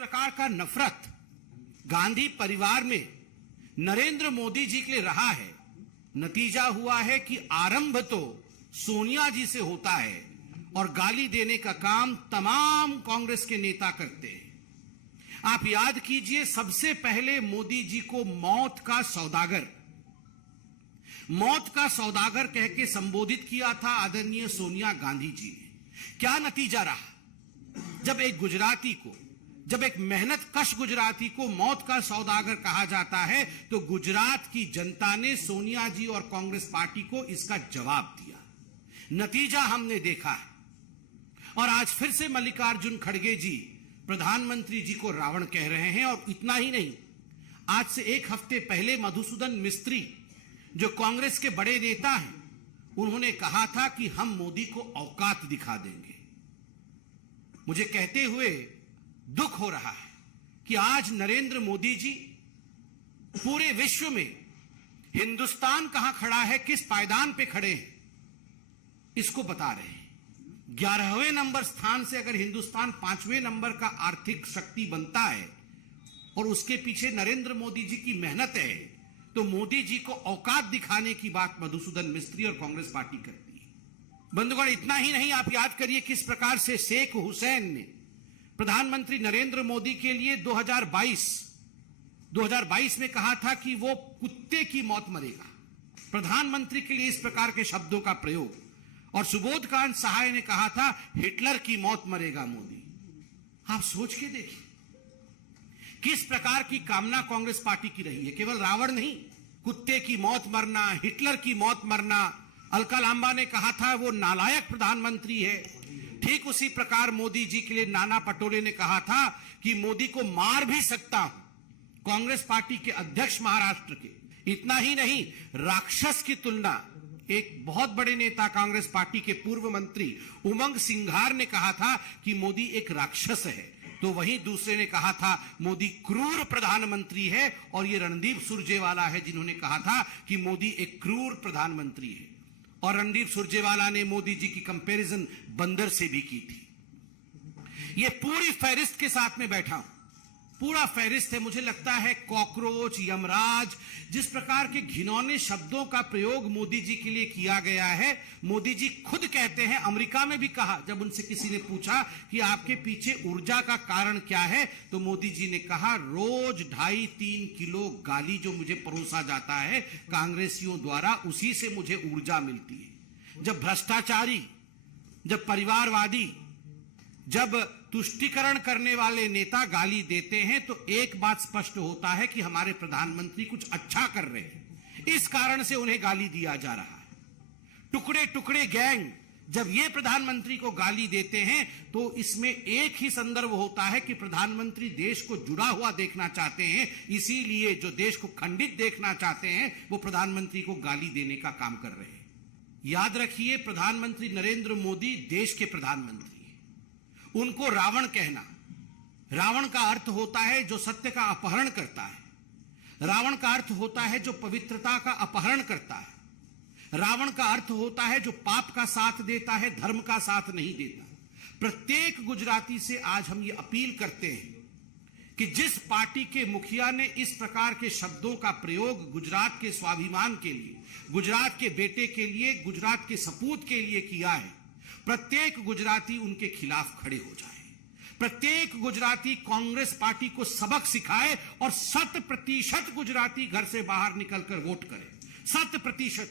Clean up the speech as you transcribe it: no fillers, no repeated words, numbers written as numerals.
प्रकार का नफरत गांधी परिवार में नरेंद्र मोदी जी के लिए रहा है, नतीजा हुआ है कि आरंभ तो सोनिया जी से होता है और गाली देने का काम तमाम कांग्रेस के नेता करते हैं। आप याद कीजिए, सबसे पहले मोदी जी को मौत का सौदागर कह के संबोधित किया था आदरणीय सोनिया गांधी जी ने। क्या नतीजा रहा? जब एक मेहनत कश गुजराती को मौत का सौदागर कहा जाता है तो गुजरात की जनता ने सोनिया जी और कांग्रेस पार्टी को इसका जवाब दिया। नतीजा हमने देखा है। और आज फिर से मल्लिकार्जुन खड़गे जी प्रधानमंत्री जी को रावण कह रहे हैं। और इतना ही नहीं, आज से एक हफ्ते पहले मधुसूदन मिस्त्री जो कांग्रेस के बड़े नेता हैं, उन्होंने कहा था कि हम मोदी को औकात दिखा देंगे। मुझे कहते हुए दुख हो रहा है कि आज नरेंद्र मोदी जी पूरे विश्व में हिंदुस्तान कहां खड़ा है, किस पायदान पे खड़े हैं, इसको बता रहे हैं। 11वें नंबर स्थान से अगर हिंदुस्तान 5वें नंबर का आर्थिक शक्ति बनता है और उसके पीछे नरेंद्र मोदी जी की मेहनत है, तो मोदी जी को औकात दिखाने की बात मधुसूदन मिस्त्री और कांग्रेस पार्टी करती है। बंधुगण, इतना ही नहीं, आप याद करिए किस प्रकार से शेख हुसैन ने प्रधानमंत्री नरेंद्र मोदी के लिए 2022 में कहा था कि वो कुत्ते की मौत मरेगा। प्रधानमंत्री के लिए इस प्रकार के शब्दों का प्रयोग। और सुबोधकांत सहाय ने कहा था हिटलर की मौत मरेगा मोदी। आप सोच के देखिए किस प्रकार की कामना कांग्रेस पार्टी की रही है। केवल रावण नहीं, कुत्ते की मौत मरना, हिटलर की मौत मरना। अलका लांबा ने कहा था वो नालायक प्रधानमंत्री है। ठीक उसी प्रकार मोदी जी के लिए नाना पटोले ने कहा था कि मोदी को मार भी सकता हूं, कांग्रेस पार्टी के अध्यक्ष महाराष्ट्र के। इतना ही नहीं, राक्षस की तुलना एक बहुत बड़े नेता कांग्रेस पार्टी के पूर्व मंत्री उमंग सिंघार ने कहा था कि मोदी एक राक्षस है। तो वहीं दूसरे ने कहा था मोदी क्रूर प्रधानमंत्री है। और ये रणदीप सुरजेवाला है जिन्होंने कहा था कि मोदी एक क्रूर प्रधानमंत्री है। और रणदीप सुरजेवाला ने मोदी जी की कंपैरिजन बंदर से भी की थी। ये पूरी फहरिस्त के साथ में बैठा हूं, पूरा फहरिस्त है। मुझे लगता है कॉकरोच, यमराज, जिस प्रकार के घिनौने शब्दों का प्रयोग मोदी जी के लिए किया गया है, मोदी जी खुद कहते हैं, अमेरिका में भी कहा, जब उनसे किसी ने पूछा कि आपके पीछे ऊर्जा का कारण क्या है, तो मोदी जी ने कहा रोज 2.5-3 किलो गाली जो मुझे परोसा जाता है कांग्रेसियों द्वारा, उसी से मुझे ऊर्जा मिलती है। जब भ्रष्टाचारी, जब परिवारवादी, जब तुष्टीकरण करने वाले नेता गाली देते हैं तो एक बात स्पष्ट होता है कि हमारे प्रधानमंत्री कुछ अच्छा कर रहे हैं, इस कारण से उन्हें गाली दिया जा रहा है। टुकड़े टुकड़े गैंग जब ये प्रधानमंत्री को गाली देते हैं तो इसमें एक ही संदर्भ होता है कि प्रधानमंत्री देश को जुड़ा हुआ देखना चाहते हैं, इसीलिए जो देश को खंडित देखना चाहते हैं वो प्रधानमंत्री को गाली देने का काम कर रहे हैं। याद रखिए, प्रधानमंत्री नरेंद्र मोदी देश के प्रधानमंत्री, उनको रावण कहना, रावण का अर्थ होता है जो सत्य का अपहरण करता है। रावण का अर्थ होता है जो पवित्रता का अपहरण करता है। रावण का अर्थ होता है जो पाप का साथ देता है, धर्म का साथ नहीं देता। प्रत्येक गुजराती से आज हम ये अपील करते हैं कि जिस पार्टी के मुखिया ने इस प्रकार के शब्दों का प्रयोग गुजरात के स्वाभिमान के लिए, गुजरात के बेटे के लिए, गुजरात के सपूत के लिए किया है, प्रत्येक गुजराती उनके खिलाफ खड़े हो जाए। प्रत्येक गुजराती कांग्रेस पार्टी को सबक सिखाए और 100% गुजराती घर से बाहर निकलकर वोट करें। 100%।